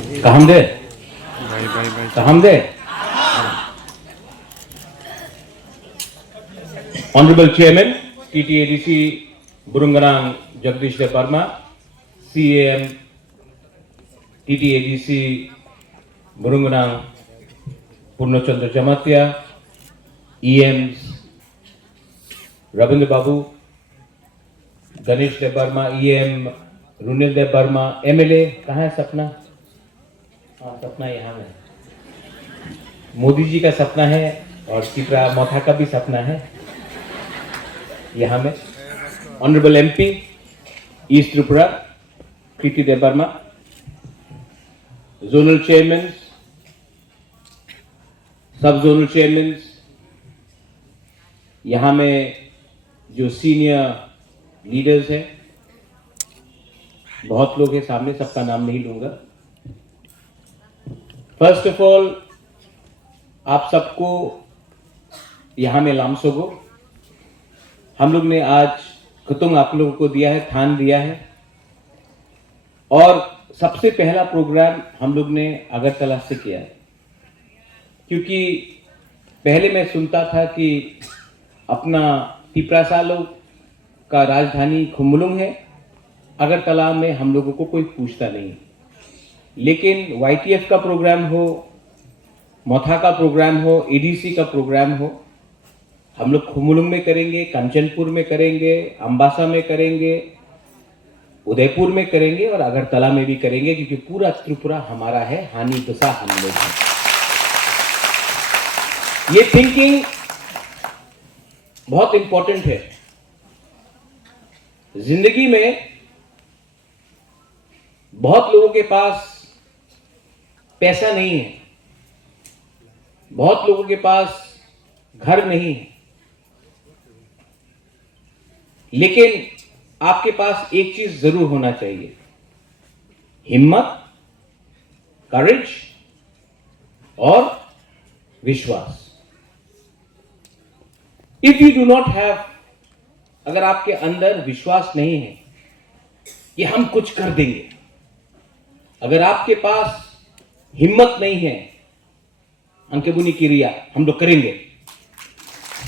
Kahamde? Kahamde? Honorable Chairman, TTADC Burunganang Jagdish Deparma, CAM TTADC Burunganang Purnachandra Jamatia, EMs Rabindra Babu, Ganesh देव Verma, EM रुनिल देव Verma, MLA कहाँ है सपना? हाँ सपना यहाँ में। मोदी जी का सपना है और त्रिपुरा मोथा का भी सपना है यहाँ में। ऑनरेबल MP ईस्ट त्रिपुरा प्रीति देव वर्मा, जोनल चेयरमैन, सब जोनल चेयरमैन, यहाँ में जो सीनियर लीडर्स हैं, बहुत लोग हैं सामने, सबका नाम नहीं लूंगा। फर्स्ट ऑफ ऑल आप सबको यहां में लामसोगो, हम लोग ने आज खतुंग आप लोगों को दिया है, थान दिया है, और सबसे पहला प्रोग्राम हम लोग ने अगरतला से किया है। क्योंकि पहले मैं सुनता था कि अपना तिपरासा लोग का राजधानी खुम्बुलुंग है, अगरतला में हम लोगों को कोई पूछता नहीं। लेकिन YTF का प्रोग्राम हो, मोथा का प्रोग्राम हो, ADC का प्रोग्राम हो, हम लोग खुम्बुलुंग में करेंगे, कंचनपुर में करेंगे, अम्बासा में करेंगे, उदयपुर में करेंगे और अगरतला में भी करेंगे, क्योंकि पूरा त्रिपुरा हमारा है, हानि दशा हम लोग हैं। ये थिंकिंग बहुत इंपॉर्टेंट है। जिंदगी में बहुत लोगों के पास पैसा नहीं है, बहुत लोगों के पास घर नहीं है, लेकिन आपके पास एक चीज जरूर होना चाहिए, हिम्मत, करेज और विश्वास। If you do not have, अगर आपके अंदर विश्वास नहीं है कि हम कुछ कर देंगे, अगर आपके पास हिम्मत नहीं है अंके बुनी क्रिया हम लोग करेंगे,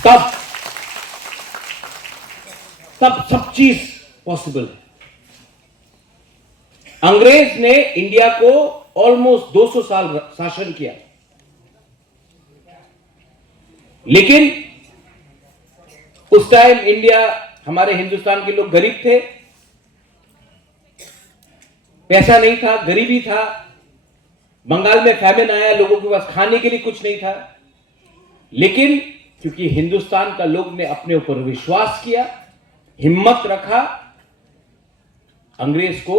तब सब चीज पॉसिबल है। अंग्रेज ने इंडिया को ऑलमोस्ट 200 साल शासन किया, लेकिन उस टाइम इंडिया, हमारे हिंदुस्तान के लोग गरीब थे, पैसा नहीं था, गरीबी था, बंगाल में फैमिन आया, लोगों के पास खाने के लिए कुछ नहीं था। लेकिन क्योंकि हिंदुस्तान का लोग ने अपने ऊपर विश्वास किया, हिम्मत रखा, अंग्रेज को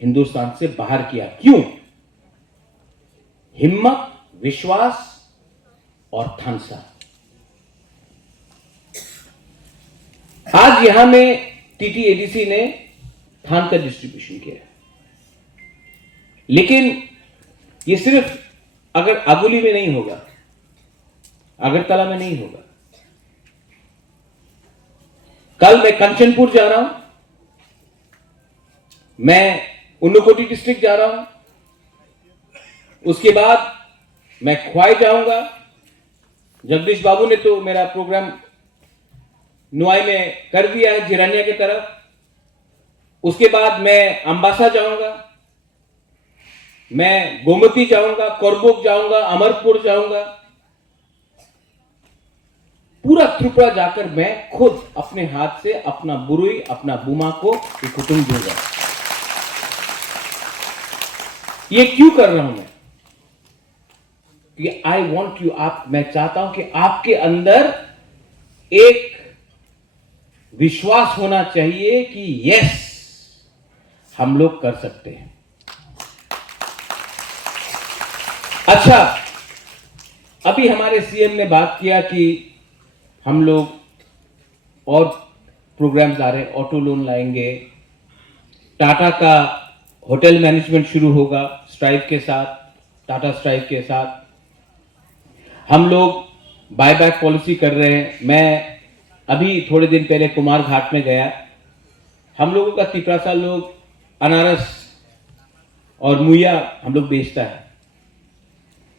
हिंदुस्तान से बाहर किया। क्यों? हिम्मत, विश्वास और थानसा। आज यहां में TTADC ने थान का डिस्ट्रीब्यूशन किया, लेकिन ये सिर्फ अगर आगुली में नहीं होगा, अगरतला में नहीं होगा। कल मैं कंचनपुर जा रहा हूं, मैं उन्नकोटी डिस्ट्रिक्ट जा रहा हूं, उसके बाद मैं ख्वाई जाऊंगा। जगदीश बाबू ने तो मेरा प्रोग्राम नुआई में कर दिया है, जिरानिया की तरफ। उसके बाद मैं अम्बासा जाऊंगा, मैं गोमती जाऊंगा, कोरबुक जाऊंगा, अमरपुर जाऊंगा। पूरा त्रिपुरा जाकर मैं खुद अपने हाथ से अपना बुरुई, अपना बुमा को कुटुंब दूंगा। ये क्यों कर रहा हूं मैं? कि आई वॉन्ट यू, मैं चाहता हूं कि आपके अंदर एक विश्वास होना चाहिए कि यस, हम लोग कर सकते हैं। अच्छा, अभी हमारे CM ने बात किया कि हम लोग और प्रोग्राम्स आ रहे हैं, ऑटो लोन लाएंगे, टाटा का होटल मैनेजमेंट शुरू होगा स्ट्राइक के साथ, टाटा स्ट्राइक के साथ। हम लोग बायबैक पॉलिसी कर रहे हैं। मैं अभी थोड़े दिन पहले कुमार घाट में गया, हम लोगों का तिपरासा लोग अनारस और मुइया हम लोग बेचता है।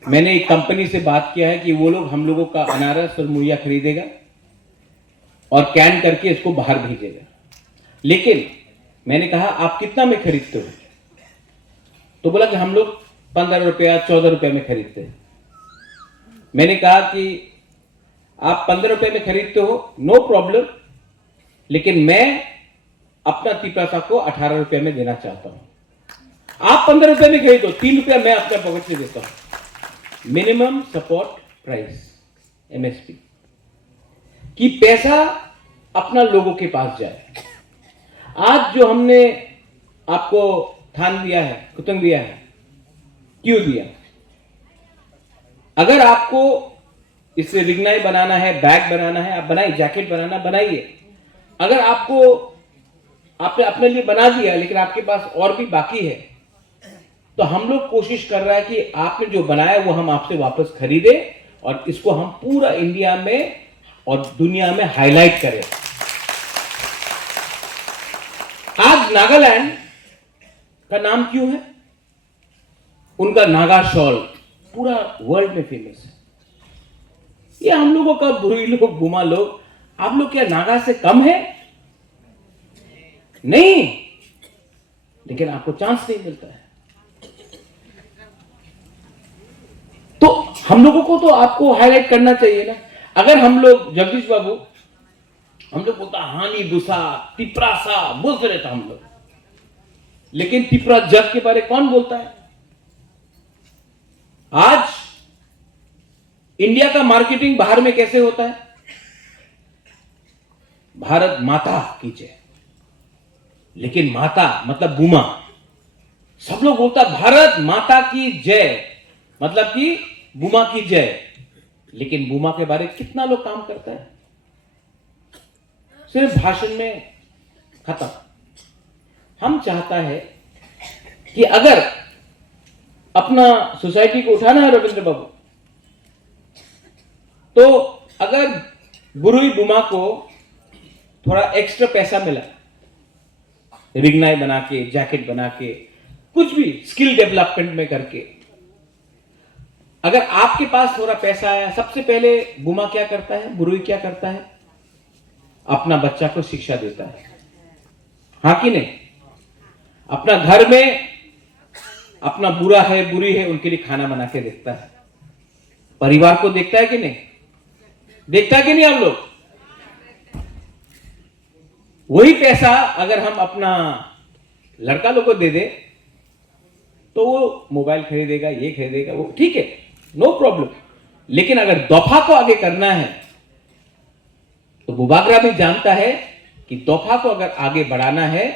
मैंने एक कंपनी से बात किया है कि वो लोग हम लोगों का अनारस और मुइया खरीदेगा और कैन करके इसको बाहर भेजेगा। लेकिन मैंने कहा आप कितना में खरीदते हो? तो बोला कि हम लोग 15 रुपया 14 रुपये में खरीदते हैं। मैंने कहा कि आप 15 रुपये में खरीदते हो, नो प्रॉब्लम, लेकिन मैं अपना तिपरासा को 18 रुपये में देना चाहता हूं। आप 15 रुपये में खरीदो, 3 रुपया मैं अपने पॉकेट से देता हूं। मिनिमम सपोर्ट प्राइस, MSP, कि पैसा अपना लोगों के पास जाए। आज जो हमने आपको थान दिया है, कुतंग दिया है, क्यों दिया? अगर आपको इससे रिग्नाई बनाना है, बैग बनाना है, आप बनाइए, जैकेट बनाना बनाइए। अगर आपको आपने अपने लिए बना दिया लेकिन आपके पास और भी बाकी है, तो हम लोग कोशिश कर रहा है कि आपने जो बनाया वो हम आपसे वापस खरीदे और इसको हम पूरा इंडिया में और दुनिया में हाईलाइट करें। आज नागालैंड का नाम क्यों है? उनका नागा शॉल पूरा वर्ल्ड में फेमस है। ये हम लोगों का बुरी लोग, बुमा लोग, आप लोग क्या नागा से कम है? नहीं, लेकिन आपको चांस नहीं मिलता है। तो हम लोगों को तो आपको हाईलाइट करना चाहिए ना। अगर हम लोग, जगदीश बाबू, हम लोग बोलता हानि गुस्सा तिपरासा बोलते रहता हम लोग, लेकिन तिपरा जग के बारे कौन बोलता है? आज इंडिया का मार्केटिंग बाहर में कैसे होता है? भारत माता की जय, लेकिन माता मतलब बुमा, सब लोग बोलता भारत माता की जय मतलब कि बुमा की जय, लेकिन बुमा के बारे कितना लोग काम करता है? सिर्फ भाषण में खत्म। हम चाहता है कि अगर अपना सोसाइटी को उठाना है रविंद्र बाबू, तो अगर बुरुई बुमा को थोड़ा एक्स्ट्रा पैसा मिला, रिग्नाई बना के, जैकेट बना के, कुछ भी स्किल डेवलपमेंट में करके, अगर आपके पास थोड़ा पैसा आया, सबसे पहले बुमा क्या करता है, बुरुई क्या करता है? अपना बच्चा को शिक्षा देता है, हाँ कि नहीं? अपना घर में अपना बुरा है, बुरी है, उनके लिए खाना बना के देखता है। परिवार को देखता है कि नहीं? देखता है कि नहीं आप लोग? वही पैसा अगर हम अपना लड़का लोग को दे दे तो वो मोबाइल खरीदेगा, ये खरीदेगा, वो ठीक है, नो प्रॉब्लम। लेकिन अगर दफा को आगे करना है तो बुबागरा भी जानता है कि तोहफा को अगर आगे बढ़ाना है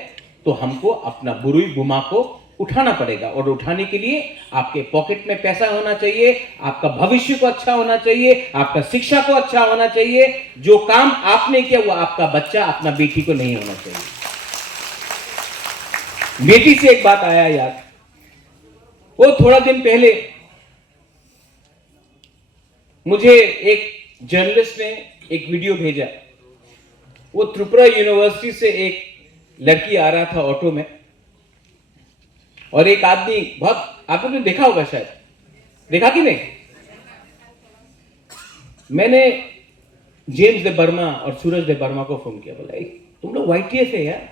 तो हमको अपना बुरुई बुमा को उठाना पड़ेगा, और उठाने के लिए आपके पॉकेट में पैसा होना चाहिए, आपका भविष्य को अच्छा होना चाहिए, आपका शिक्षा को अच्छा होना चाहिए। जो काम आपने किया वो आपका बच्चा, अपना बेटी को नहीं होना चाहिए। बेटी से एक बात आया यार, वो थोड़ा दिन पहले मुझे एक जर्नलिस्ट ने एक वीडियो भेजा। वो त्रिपुरा यूनिवर्सिटी से एक लड़की आ रहा था ऑटो में, और एक आदमी, बहुत आपने देखा होगा शायद, देखा कि नहीं? मैंने जेम्स दे बर्मा और सूरज दे बर्मा को फोन किया, बोला तुम लोग YTF है यार,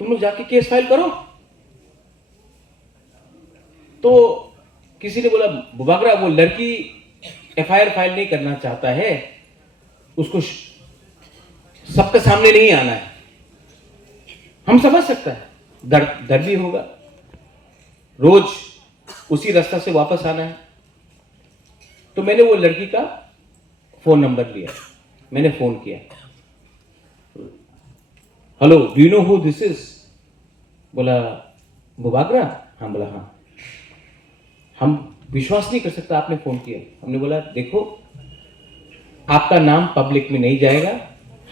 तुम लोग जाके केस फाइल करो। तो किसी ने बोला बुबागरा वो लड़की FIR फाइल नहीं करना चाहता है, उसको सबके सामने नहीं आना है। हम समझ सकते हैं, डर भी होगा, रोज उसी रास्ता से वापस आना है। तो मैंने वो लड़की का फोन नंबर लिया, मैंने फोन किया, hello do you know who this is? बोला बुबागरा? हाँ। बोला हाँ। हम विश्वास नहीं कर सकता आपने फोन किया। हमने बोला देखो, आपका नाम पब्लिक में नहीं जाएगा,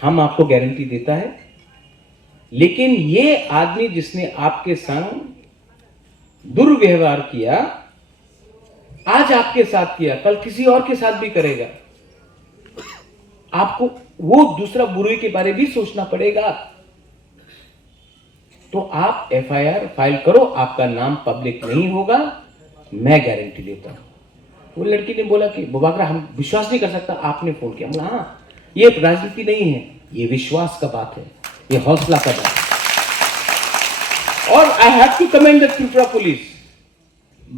हम आपको गारंटी देता है, लेकिन ये आदमी जिसने आपके संग दुर्व्यवहार किया, आज आपके साथ किया, कल किसी और के साथ भी करेगा। आपको वो दूसरा बुराई के बारे भी सोचना पड़ेगा। तो आप एफआईआर फाइल करो, आपका नाम पब्लिक नहीं होगा, मैं गारंटी लेता हूं। वो लड़की ने बोला कि बुबागरा हम विश्वास नहीं कर सकता, आपने फोन किया। बोला हाँ, ये राजनीति नहीं है, ये विश्वास का बात है, ये हौसला का बात है। और I have to commend the Tripura police.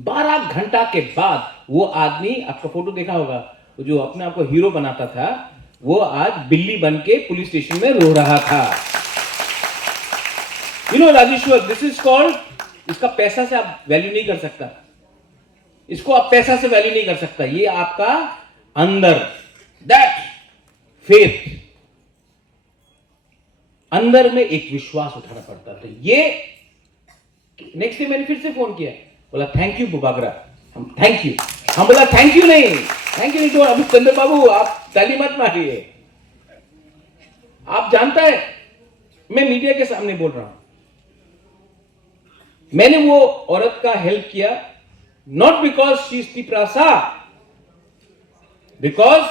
12 घंटा के बाद वो आदमी, आपका फोटो देखा होगा, जो अपने आप को हीरो बनाता था, वो आज बिल्ली बन के पुलिस स्टेशन में रो रहा था। You know Rajeshwar, this is called, इसका पैसा से आप वैल्यू नहीं कर सकता, इसको आप पैसा से वैल्यू नहीं कर सकता। ये आपका अंदर दैट फेथ, अंदर में एक विश्वास उठाना पड़ता था। ये नेक्स्ट डे मैंने फिर से फोन किया, बोला थैंक यू बुबागरा, हम थैंक यू, हम बोला थैंक यू नहीं तो अभी चंद्र बाबू आप ताली मत मारिए। आप जानता है मैं मीडिया के सामने बोल रहा हूं, मैंने वो औरत का हेल्प किया not because she is Tiprasa, because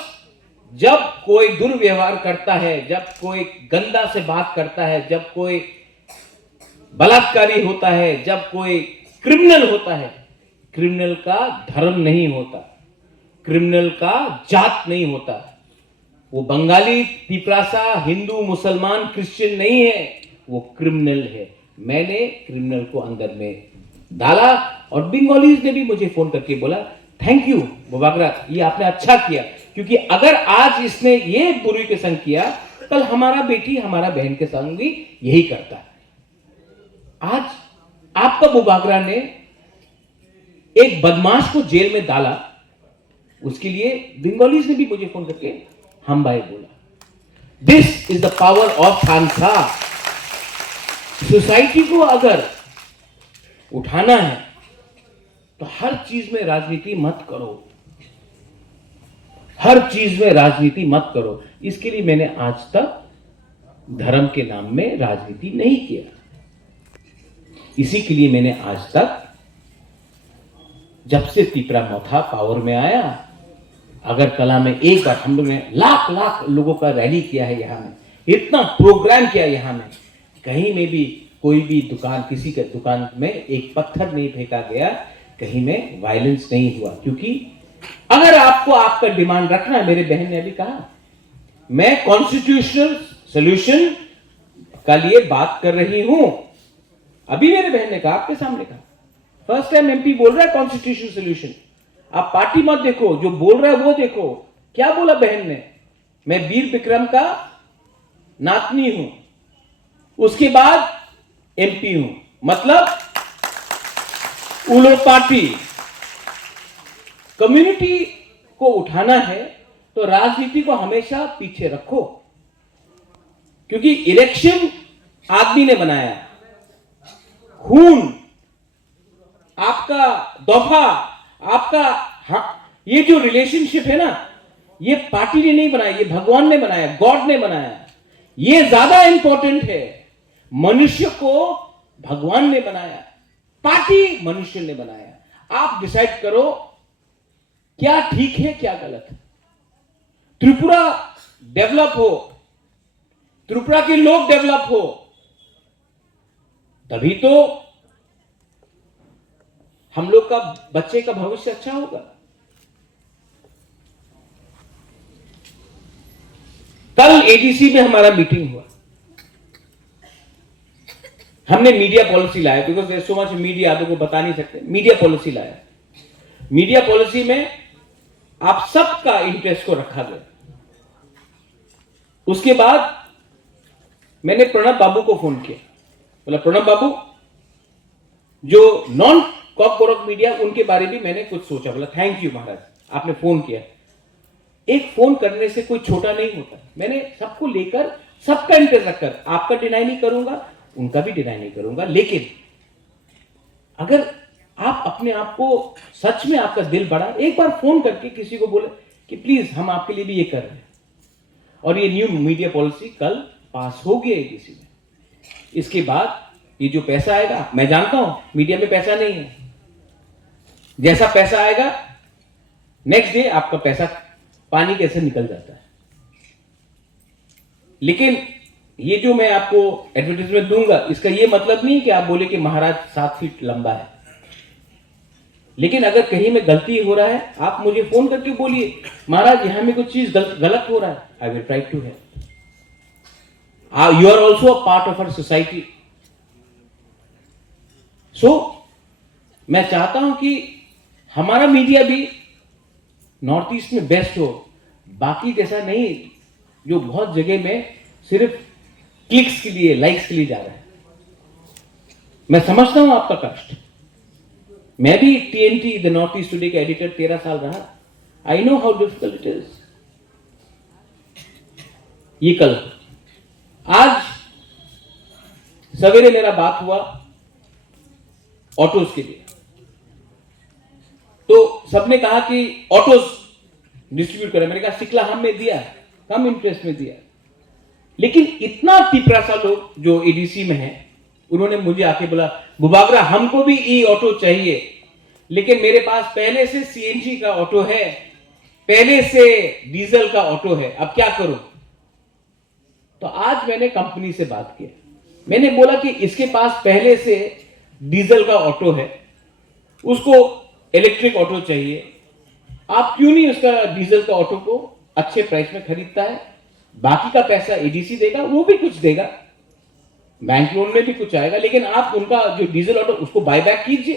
जब कोई दुर्व्यवहार करता है, जब कोई गंदा से बात करता है, जब कोई बलात्कारी होता है, जब कोई क्रिमिनल होता है, क्रिमिनल का धर्म नहीं होता, क्रिमिनल का जात नहीं होता। वो बंगाली, तिपरासा, हिंदू, मुसलमान, क्रिश्चियन नहीं है, वो क्रिमिनल है। मैंने क्रिमिनल को अंदर में डाला और बंगालीज ने भी मुझे फोन करके बोला थैंक यू बुबागरा, ये आपने अच्छा किया, क्योंकि अगर आज इसने ये बुरी के संग किया, कल हमारा बेटी, हमारा बहन के संग भी यही करता है। आज आपका बुबागरा ने एक बदमाश को जेल में डाला, उसके लिए बंगालीज ने भी मुझे फोन करके हम भाई बोला। This is the power of Thansa. Society को अगर उठाना है तो हर चीज में राजनीति मत करो, हर चीज में राजनीति मत करो। इसके लिए मैंने आज तक धर्म के नाम में राजनीति नहीं किया। इसी के लिए मैंने आज तक, जब से तिपरा मौथा पावर में आया, अगरतला में एक बार हम लोग ने लाख लाख लोगों का रैली किया है, यहां में इतना प्रोग्राम किया, यहां में कहीं में भी कोई भी दुकान, किसी के दुकान में एक पत्थर नहीं फेंका गया, कहीं में वायलेंस नहीं हुआ। क्योंकि अगर आपको आपका डिमांड रखना है, मेरे बहन ने अभी कहा, मैं कॉन्स्टिट्यूशनल सॉल्यूशन का लिए बात कर रही हूं। अभी मेरे बहन ने कहा, आपके सामने कहा, फर्स्ट टाइम एमपी बोल रहा है कॉन्स्टिट्यूशनल सॉल्यूशन। आप पार्टी मत देखो, जो बोल रहा है वो देखो। क्या बोला बहन ने, मैं वीर विक्रम का नातनी हूं, उसके बाद एमपी हूं, मतलब उलो पार्टी। कम्युनिटी को उठाना है तो राजनीति को हमेशा पीछे रखो, क्योंकि इलेक्शन आदमी ने बनाया, खून, आपका दफा, आपका ये जो रिलेशनशिप है ना, ये पार्टी ने नहीं बनाया, ये भगवान ने बनाया, गॉड ने बनाया। ये ज्यादा इंपॉर्टेंट है। मनुष्य को भगवान ने बनाया, पार्टी मनुष्य ने बनाया। आप डिसाइड करो क्या ठीक है क्या गलत है। त्रिपुरा डेवलप हो, त्रिपुरा के लोग डेवलप हो, तभी तो हम लोग का बच्चे का भविष्य अच्छा होगा। कल एडीसी में हमारा मीटिंग हुआ, हमने मीडिया पॉलिसी लाया, because there so much media, आप को बता नहीं सकते। मीडिया पॉलिसी लाया, मीडिया पॉलिसी में आप सबका इंटरेस्ट को रखा गया। उसके बाद मैंने प्रणब बाबू को फोन किया, बोला प्रणब बाबू, जो नॉन कॉर्पोरेट मीडिया, उनके बारे में मैंने कुछ सोचा। बोला थैंक यू महाराज, आपने फोन किया। एक फोन करने से कोई छोटा नहीं होता। मैंने सबको लेकर, सबका इंटरेस्ट रखकर, आपका डिनाई नहीं करूंगा, उनका भी डिनाई नहीं करूंगा, लेकिन अगर आप अपने आप को सच में आपका दिल बड़ा, एक बार फोन करके किसी को बोले कि प्लीज हम आपके लिए भी ये कर रहे हैं। और ये न्यू मीडिया पॉलिसी कल पास हो गई एडीसी में। इसके बाद ये जो पैसा आएगा, मैं जानता हूं मीडिया में पैसा नहीं है, जैसा पैसा आएगा नेक्स्ट डे आपका पैसा पानी कैसे निकल जाता है। लेकिन ये जो मैं आपको एडवर्टाइजमेंट दूंगा, इसका ये मतलब नहीं कि आप बोले कि महाराज 7 फीट लंबा है। लेकिन अगर कहीं में गलती हो रहा है, आप मुझे फोन करके बोलिए, महाराज यहां में कुछ चीज गलत हो रहा है, I will try to help. You are also a part of our society. So मैं चाहता हूं कि हमारा मीडिया भी नॉर्थ ईस्ट में बेस्ट हो, बाकी जैसा नहीं जो बहुत जगह में सिर्फ क्लिक्स के लिए, लाइक्स के लिए जा रहा है। मैं समझता हूं आपका कष्ट। मैं भी TNT the north east today का एडिटर 13 साल रहा। I know how difficult it is. ये कल, आज सवेरे मेरा बात हुआ ऑटोज के लिए, तो सबने कहा कि ऑटोज डिस्ट्रीब्यूट करें। मैंने कहा सिकला हम में दिया, कम इंटरेस्ट में दिया, लेकिन इतना टिपरासा लोग जो एडीसी में है, उन्होंने मुझे आके बोला, बुबागरा हमको भी ई ऑटो चाहिए, लेकिन मेरे पास पहले से सीएनजी का ऑटो है, पहले से डीजल का ऑटो है, अब क्या करूं? तो आज मैंने कंपनी से बात किया। मैंने बोला कि इसके पास पहले से डीजल का ऑटो है, उसको इलेक्ट्रिक ऑटो चाहिए, आप क्यों नहीं उसका डीजल का ऑटो को अच्छे प्राइस में खरीदता है? बाकी का पैसा एडीसी देगा, वो भी कुछ देगा, बैंक लोन में भी कुछ आएगा, लेकिन आप उनका जो डीजल ऑटो उसको बायबैक कीजिए।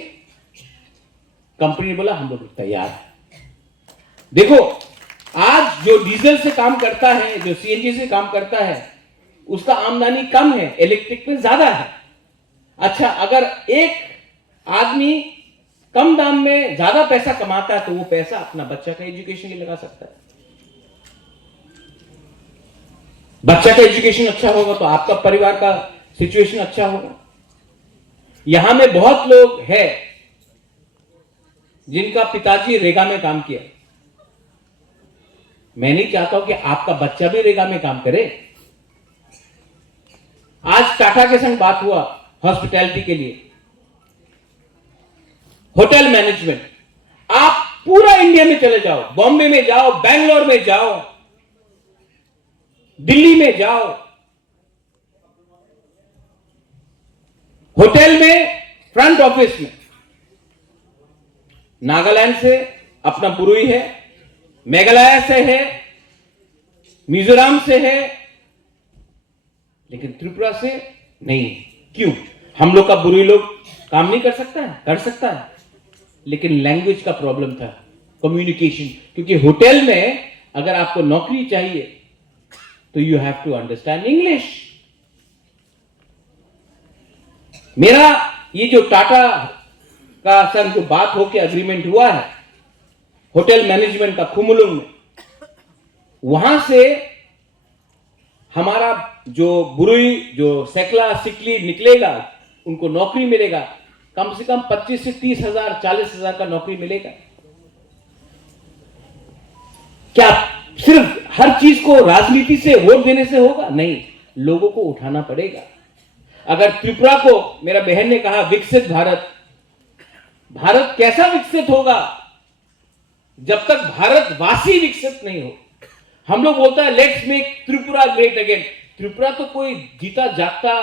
कंपनी ने बोला हम लोग तैयार हैं। देखो, आज जो डीजल से काम करता है, जो सीएनजी से काम करता है, उसका आमदनी कम है, इलेक्ट्रिक में ज्यादा है। अच्छा, अगर एक आदमी कम दाम में ज्यादा पैसा कमाता है तो वो पैसा अपना बच्चा का एजुकेशन के लिए लगा सकता है। बच्चा का एजुकेशन अच्छा होगा तो आपका परिवार का सिचुएशन अच्छा होगा। यहां में बहुत लोग हैं जिनका पिताजी रेगा में काम किया। मैं नहीं चाहता हूं कि आपका बच्चा भी रेगा में काम करे। आज टाटा के संग बात हुआ हॉस्पिटैलिटी के लिए, होटल मैनेजमेंट। आप पूरा इंडिया में चले जाओ, बॉम्बे में जाओ, बेंगलोर में जाओ, दिल्ली में जाओ, होटल में, फ्रंट ऑफिस में, नागालैंड से अपना बुरुई है, मेघालय से है, मिजोरम से है, लेकिन त्रिपुरा से नहीं। क्यों? हम लोग का बुरुई लोग काम नहीं कर सकता है? कर सकता है, लेकिन लैंग्वेज का प्रॉब्लम था, कम्युनिकेशन। क्योंकि होटल में अगर आपको नौकरी चाहिए तो you have to understand English. मेरा ये जो टाटा का संग जो बात होकर एग्रीमेंट हुआ है होटल मैनेजमेंट का खुमुलुंग में, वहां से हमारा जो बुरुई, जो सेकला सिकली निकलेगा, उनको नौकरी मिलेगा, कम से कम 25 से 30 हजार, 40 हजार का नौकरी मिलेगा। क्या सिर्फ हर चीज को राजनीति से, वोट देने से होगा? नहीं, लोगों को उठाना पड़ेगा। अगर त्रिपुरा को, मेरा बहन ने कहा विकसित भारत, भारत कैसा विकसित होगा जब तक भारतवासी विकसित नहीं हो? हम लोग बोलता है let's make Tripura great again. Tripura तो कोई जीता जागता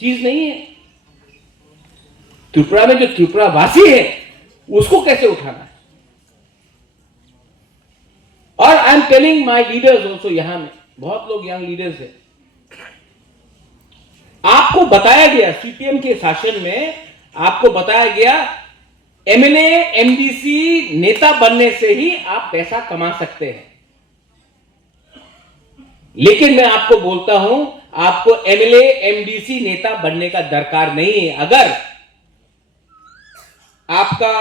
चीज नहीं है। त्रिपुरा में जो त्रिपुरा वासी है उसको कैसे उठाना है? और I am telling my leaders also, यहां में बहुत लोग यंग लीडर्स हैं, आपको बताया गया सीपीएम के शासन में, आपको बताया गया एमएलए एमडीसी नेता बनने से ही आप पैसा कमा सकते हैं। लेकिन मैं आपको बोलता हूं, आपको एमएलए एमडीसी नेता बनने का दरकार नहीं है। अगर आपका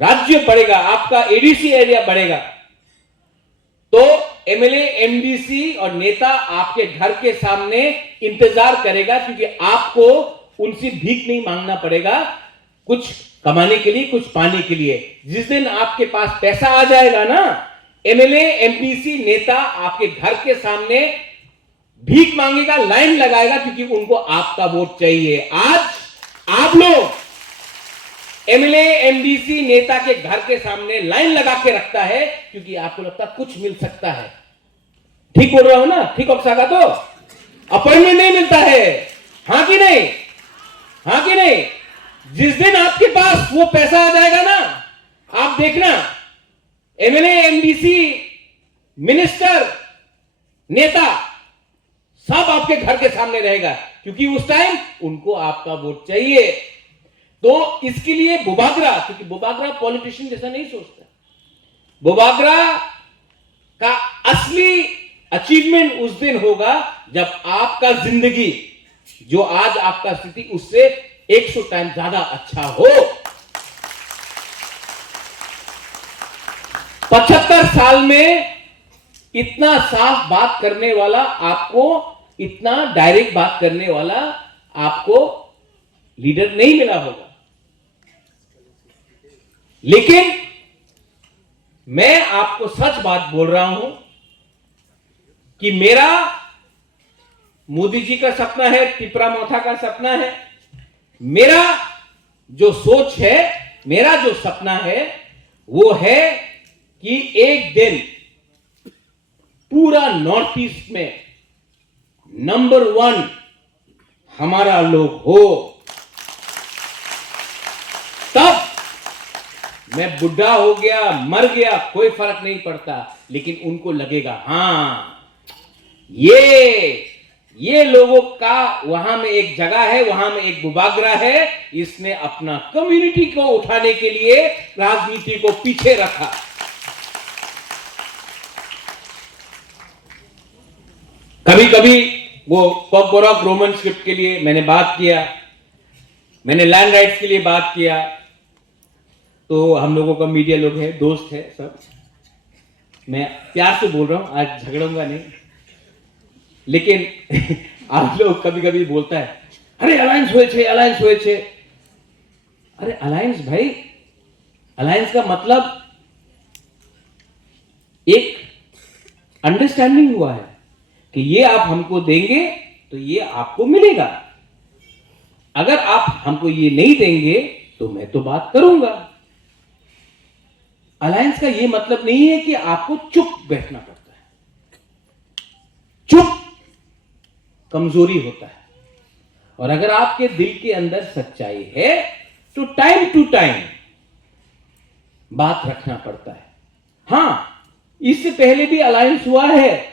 राज्य बढ़ेगा, आपका एडीसी एरिया बढ़ेगा, तो एमएलए एमडीसी और नेता आपके घर के सामने इंतजार करेगा, क्योंकि आपको उनसे भीख नहीं मांगना पड़ेगा कुछ कमाने के लिए, कुछ पाने के लिए। जिस दिन आपके पास पैसा आ जाएगा ना, एमएलए एमडीसी नेता आपके घर के सामने भीख मांगेगा, लाइन लगाएगा, क्योंकि उनको आपका वोट चाहिए। आज आप लोग एमएलए एमडीसी नेता के घर के सामने लाइन लगा के रखता है, क्योंकि आपको लगता है कुछ मिल सकता है। ठीक बोल रहा हूं ना? ठीक ऑक्सागा तो अपॉइंटमेंट नहीं मिलता है। हाँ कि नहीं? हाँ कि नहीं? जिस दिन आपके पास वो पैसा आ जाएगा ना, आप देखना, एमएलए, एमडीसी, मिनिस्टर, नेता सब आपके घर के सामने रहेगा, क्योंकि उस टाइम उनको आपका वोट चाहिए। तो इसके लिए बुबागरा, क्योंकि बुबागरा पॉलिटिशियन जैसा नहीं सोचता, बुबागरा का असली अचीवमेंट उस दिन होगा जब आपका जिंदगी, जो आज आपका स्थिति, उससे 100 टाइम ज्यादा अच्छा हो। 75 साल में इतना साफ बात करने वाला आपको, इतना डायरेक्ट बात करने वाला आपको लीडर नहीं मिला होगा। लेकिन मैं आपको सच बात बोल रहा हूं कि मेरा मोदी जी का सपना है, तिपरा मोथा का सपना है, मेरा जो सोच है, मेरा जो सपना है, वो है कि एक दिन पूरा नॉर्थ ईस्ट में नंबर 1 हमारा लोग हो। तब मैं बुढ़ा हो गया, मर गया, कोई फर्क नहीं पड़ता, लेकिन उनको लगेगा हां, ये लोगों का वहां में एक जगह है, वहां में एक बुबागरा है, इसने अपना कम्युनिटी को उठाने के लिए राजनीति को पीछे रखा। कभी कभी वो कॉकबोरॉक रोमन स्क्रिप्ट के लिए मैंने बात किया, मैंने लैंड राइट्स के लिए बात किया, तो हम लोगों का मीडिया लोग है, दोस्त है सब, मैं प्यार से बोल रहा हूं, आज झगड़ूंगा नहीं, लेकिन आप लोग कभी कभी बोलता है अरे अलायंस हुए छे। अरे अलायंस भाई, अलायंस का मतलब एक अंडरस्टैंडिंग हुआ है कि ये आप हमको देंगे तो ये आपको मिलेगा, अगर आप हमको ये नहीं देंगे तो मैं तो बात करूंगा। अलायंस का ये मतलब नहीं है कि आपको चुप बैठना पड़ता है, चुप कमजोरी होता है, और अगर आपके दिल के अंदर सच्चाई है तो टाइम टू टाइम बात रखना पड़ता है। हां, इससे पहले भी अलायंस हुआ है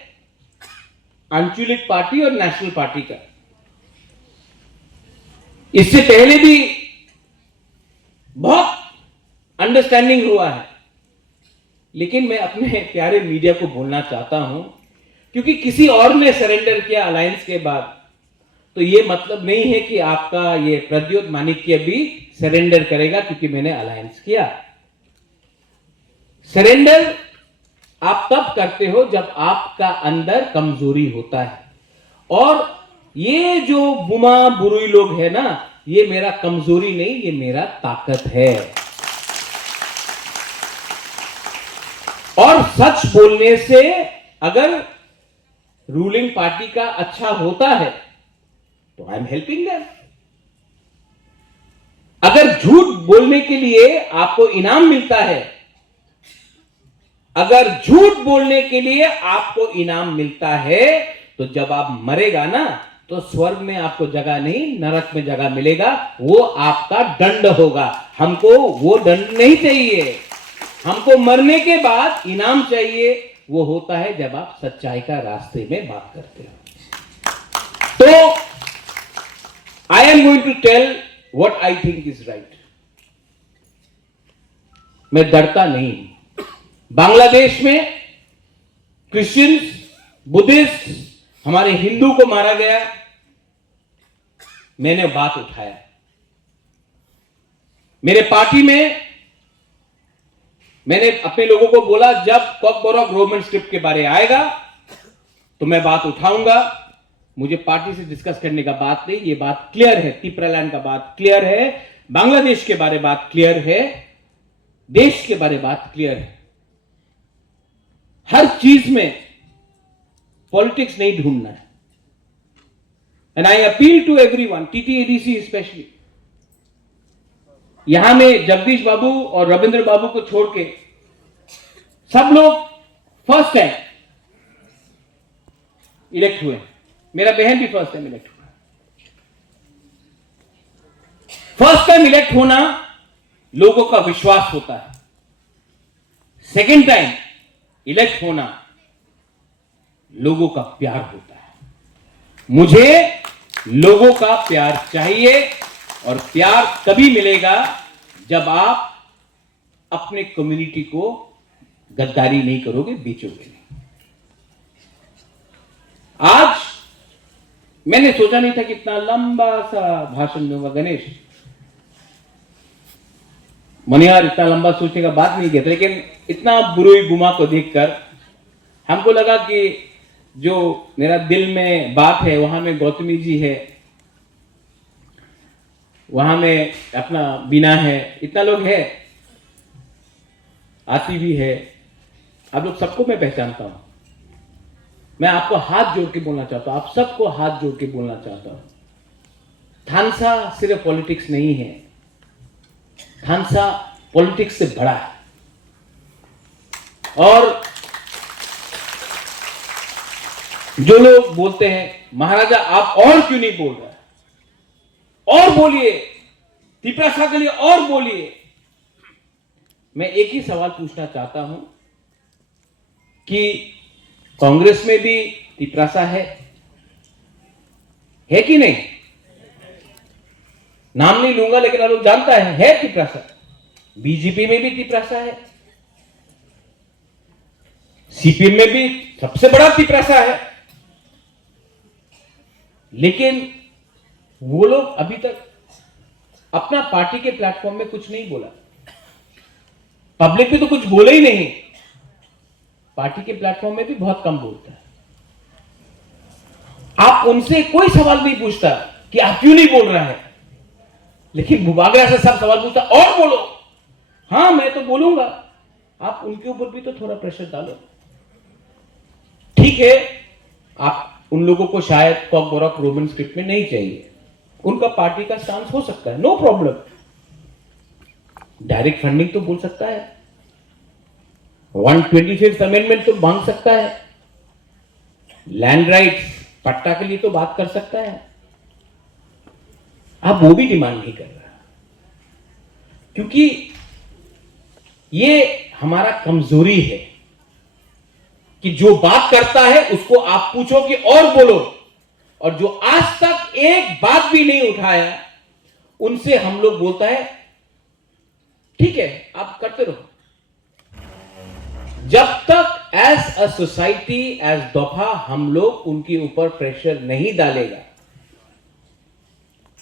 आंचलिक पार्टी और नेशनल पार्टी का, इससे पहले भी बहुत अंडरस्टैंडिंग हुआ है। लेकिन मैं अपने प्यारे मीडिया को बोलना चाहता हूं, क्योंकि किसी और ने सरेंडर किया अलायंस के बाद, तो ये मतलब नहीं है कि आपका ये प्रद्योत माणिक्य भी सरेंडर करेगा क्योंकि मैंने अलायंस किया। सरेंडर आप तब करते हो जब आपका अंदर कमजोरी होता है, और ये जो बुमा बुरुई लोग है ना, ये मेरा कमजोरी नहीं, ये मेरा ताकत है। और सच बोलने से अगर रूलिंग पार्टी का अच्छा होता है तो आई एम हेल्पिंग देम। अगर झूठ बोलने के लिए आपको इनाम मिलता है, अगर झूठ बोलने के लिए आपको इनाम मिलता है, तो जब आप मरेगा ना, तो स्वर्ग में आपको जगह नहीं, नरक में जगह मिलेगा, वो आपका दंड होगा। हमको वो दंड नहीं चाहिए, हमको मरने के बाद इनाम चाहिए, वो होता है जब आप सच्चाई का रास्ते में बात करते हो। तो I am going to tell what I think is right. मैं डरता नहीं। बांग्लादेश में क्रिश्चियंस, बुद्धिस्ट, हमारे हिंदू को मारा गया, मैंने बात उठाया। मेरे पार्टी में मैंने अपने लोगों को बोला, जब कॉकबोरॉक रोमन स्क्रिप्ट के बारे आएगा तो मैं बात उठाऊंगा। मुझे पार्टी से डिस्कस करने का बात नहीं, ये बात क्लियर है, तिपरालैंड का बात क्लियर है, बांग्लादेश के बारे बात क्लियर है, देश के बारे बात क्लियर है। हर चीज में पॉलिटिक्स नहीं ढूंढना है। And I appeal to everyone, TTADC specially, यहां में जगदीश बाबू और रविंद्र बाबू को छोड़ के सब लोग फर्स्ट टाइम इलेक्ट हुए। मेरा बहन भी फर्स्ट टाइम इलेक्ट हुआ। फर्स्ट टाइम इलेक्ट होना लोगों का विश्वास होता है, सेकेंड टाइम इलेक्ट होना लोगों का प्यार होता है। मुझे लोगों का प्यार चाहिए, और प्यार तभी मिलेगा जब आप अपने कम्युनिटी को गद्दारी नहीं करोगे, बेचोगे नहीं। आज मैंने सोचा नहीं था कि इतना लंबा सा भाषण दूंगा। गणेश मनिहार इतना लंबा सोचने का बात नहीं किया था, लेकिन इतना बुरुई गुमा को देखकर हमको लगा कि जो मेरा दिल में बात है, वहां में गौतमी जी है, वहां में अपना बीना है, इतना लोग है, आती भी है, आप लोग सबको मैं पहचानता हूं। मैं आपको हाथ जोड़ के बोलना चाहता हूं, आप सबको हाथ जोड़ के बोलना चाहता हूं, थानसा सिर्फ पॉलिटिक्स नहीं है, थानसा पॉलिटिक्स से बड़ा है। और जो लोग बोलते हैं महाराजा आप और क्यों नहीं बोल रहे, और बोलिए, तिपरासा के लिए और बोलिए, मैं एक ही सवाल पूछना चाहता हूं कि कांग्रेस में भी तिपरासा है कि नहीं? नाम नहीं लूंगा, लेकिन आप लोग जानता है तिपरासा। बीजेपी में भी तिपरासा है, सीपीएम में भी सबसे बड़ा तिपरासा है, लेकिन वो लोग अभी तक अपना पार्टी के प्लेटफॉर्म में कुछ नहीं बोला, पब्लिक में तो कुछ बोले ही नहीं, पार्टी के प्लेटफॉर्म में भी बहुत कम बोलता है। आप उनसे कोई सवाल नहीं पूछता कि आप क्यों नहीं बोल रहा है, लेकिन बुबागरा से सब सवाल पूछता और बोलो। हां मैं तो बोलूंगा, आप उनके ऊपर भी तो थोड़ा प्रेशर डालो। ठीक है, आप उन लोगों को शायद कॉक बोरॉक रोमन स्क्रिप्ट में नहीं चाहिए, उनका पार्टी का स्टांस हो सकता है, नो प्रॉब्लम। डायरेक्ट फंडिंग तो बोल सकता है, 125th अमेंडमेंट तो मांग सकता है, लैंड राइट्स पट्टा के लिए तो बात कर सकता है। आप वो भी डिमांड नहीं कर रहा, क्योंकि ये हमारा कमजोरी है कि जो बात करता है उसको आप पूछो कि और बोलो, और जो आज तक एक बात भी नहीं उठाया उनसे हम लोग बोलता है ठीक है आप करते रहो। जब तक एज अ सोसाइटी, एज दफा हम लोग उनके ऊपर प्रेशर नहीं डालेगा,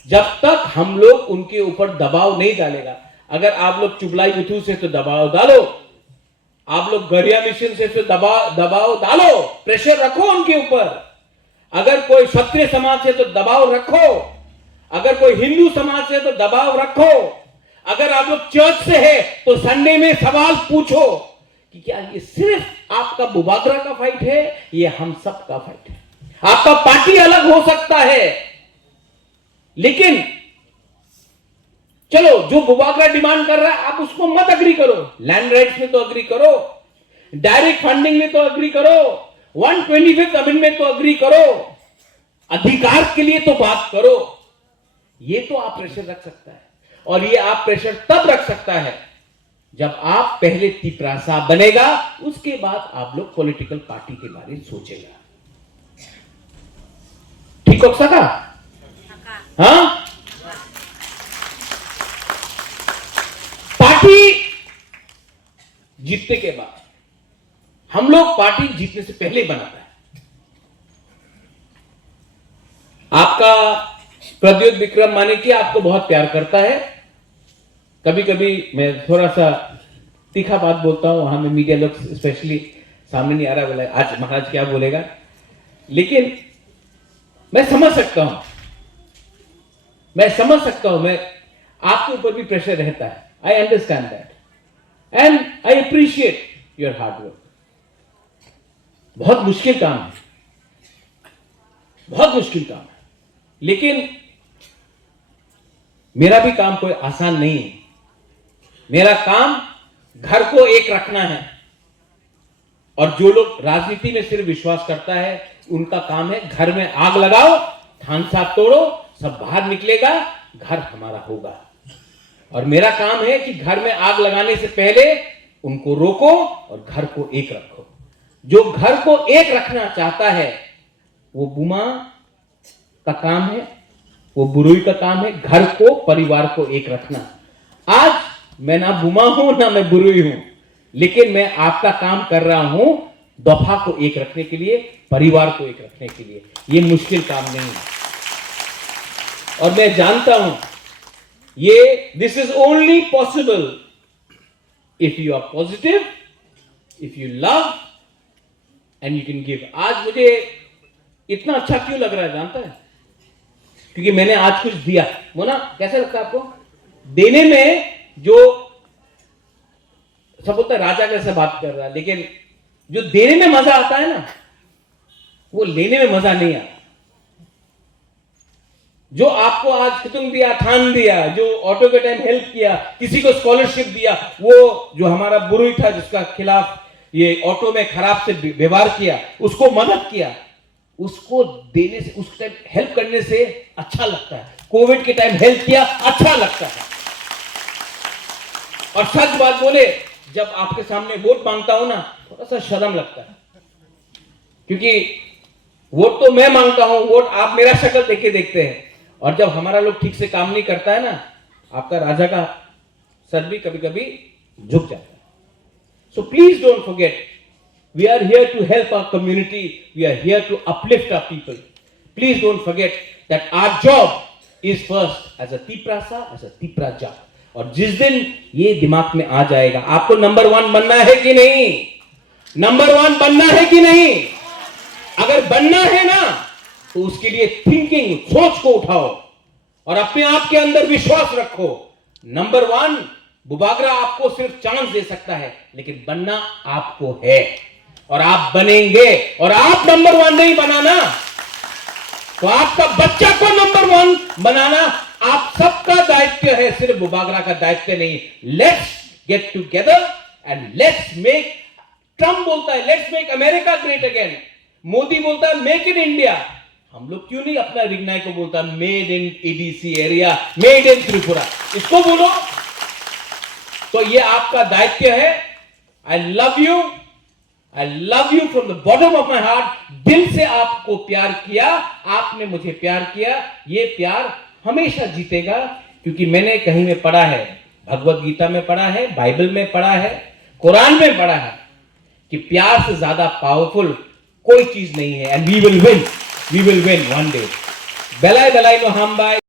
जब तक हम लोग उनके ऊपर दबाव नहीं डालेगा, अगर आप लोग चुगलाई बुथू से तो दबाव डालो, आप लोग गरिया मिशन से तो दबाव डालो, प्रेशर रखो उनके ऊपर, अगर कोई क्षत्रिय समाज से तो दबाव रखो, अगर कोई हिंदू समाज से तो दबाव रखो, अगर आप लोग चर्च से है तो संडे में सवाल पूछो कि क्या ये सिर्फ आपका बुबागरा का फाइट है, ये हम सब का फाइट है। आपका पार्टी अलग हो सकता है, लेकिन चलो जो बुबागरा डिमांड कर रहा है आप उसको मत अग्री करो, लैंड राइट्स में तो अग्री करो, डायरेक्ट फंडिंग में तो अग्री करो, 125th अमेंडमेंट तो अग्री करो, अधिकार के लिए तो बात करो। ये तो आप प्रेशर रख सकता है, और ये आप प्रेशर तब रख सकता है जब आप पहले तिपरासा बनेगा, उसके बाद आप लोग पॉलिटिकल पार्टी के बारे में सोचेगा। ठीक हो सका? हाँ, पार्टी जीतने के बाद, हम लोग पार्टी जीतने से पहले बनाता है। आपका प्रद्योत विक्रम मानिकी आपको बहुत प्यार करता है, कभी कभी मैं थोड़ा सा तीखा बात बोलता हूं, वहां में मीडिया लोग स्पेशली सामने नहीं आ रहा, बोला आज महाराज क्या बोलेगा, लेकिन मैं समझ सकता हूं, मैं आपके ऊपर भी प्रेशर रहता है, I understand that and I appreciate your hard work. बहुत मुश्किल काम है, बहुत मुश्किल काम है, लेकिन मेरा भी काम कोई आसान नहीं है। मेरा काम घर को एक रखना है, और जो लोग राजनीति में सिर्फ विश्वास करता है उनका काम है घर में आग लगाओ, थानसा तोड़ो, सब बाहर निकलेगा, घर हमारा होगा। और मेरा काम है कि घर में आग लगाने से पहले उनको रोको और घर को एक रखो। जो घर को एक रखना चाहता है वो बुमा का काम है, वो बुरुई का काम है, घर को, परिवार को एक रखना। आज मैं ना बुमा हूं ना मैं बुरुई हूं, लेकिन मैं आपका काम कर रहा हूं दफा को एक रखने के लिए, परिवार को एक रखने के लिए। ये मुश्किल काम नहीं है और मैं जानता हूं ये this is only possible if you are positive, if you love and you can give. आज मुझे इतना अच्छा क्यों लग रहा है जानता है? क्योंकि मैंने आज कुछ दिया। मोना, कैसा लगता है आपको? देने में जो सब बोलता है राजा कैसे बात कर रहा है, लेकिन जो देने में मजा आता है ना, वो लेने में मजा नहीं आता। जो आपको आज खितुंग दिया, ठान दिया, जो ऑटो के टाइम हेल्प किया, किसी को स्कॉलरशिप दिया, वो जो हमारा बुरुई था जिसका खिलाफ ये ऑटो में खराब से व्यवहार किया, उसको मदद किया, उसको देने से, उस टाइम हेल्प करने से अच्छा लगता है। कोविड के टाइम हेल्प किया, अच्छा लगता है। और सच बात बोले, जब आपके सामने वोट मांगता हूं ना, थोड़ा सा शर्म लगता है, क्योंकि वोट तो मैं मांगता हूं, वोट आप मेरा शक्ल देखे देखते हैं। और जब हमारा लोग ठीक से काम नहीं करता है ना, आपका राजा का सर भी कभी कभी झुक जाता है। So please don't forget, we are here to help our community, we are here to uplift our people. Please don't forget that our job is first as a Tiprasa, as a Tipraja. और जिस दिन ये दिमाग में आ जाएगा, आपको number 1 बनना है कि नहीं? नंबर 1 बनना है कि नहीं? अगर बनना है ना, तो उसके लिए थिंकिंग, सोच को उठाओ और अपने आप के अंदर विश्वास रखो। नंबर 1 बुबागरा आपको सिर्फ चांस दे सकता है, लेकिन बनना आपको है और आप बनेंगे। और आप नंबर 1 नहीं बनाना तो आपका बच्चा को नंबर 1 बनाना आप सबका दायित्व है, सिर्फ बुबागरा का दायित्व नहीं। Let's get together and let's make, Trump बोलता है let's make America great again, Modi बोलता है मेक इन इंडिया। हम लोग क्यों नहीं अपना रिग्नाई को बोलता made in ADC area, made in Tripura, इसको बोलो। तो ये आपका दायित्व है। I love you, I love you from the bottom of my heart. दिल से आपको प्यार किया, आपने मुझे प्यार किया, ये प्यार हमेशा जीतेगा। क्योंकि मैंने कहीं में पढ़ा है, भगवत गीता में पढ़ा है, बाइबल में पढ़ा है, कुरान में पढ़ा है कि प्यार से ज्यादा पावरफुल कोई चीज नहीं है। And we will win one day. बेलाई बेलाई नो हम बाय।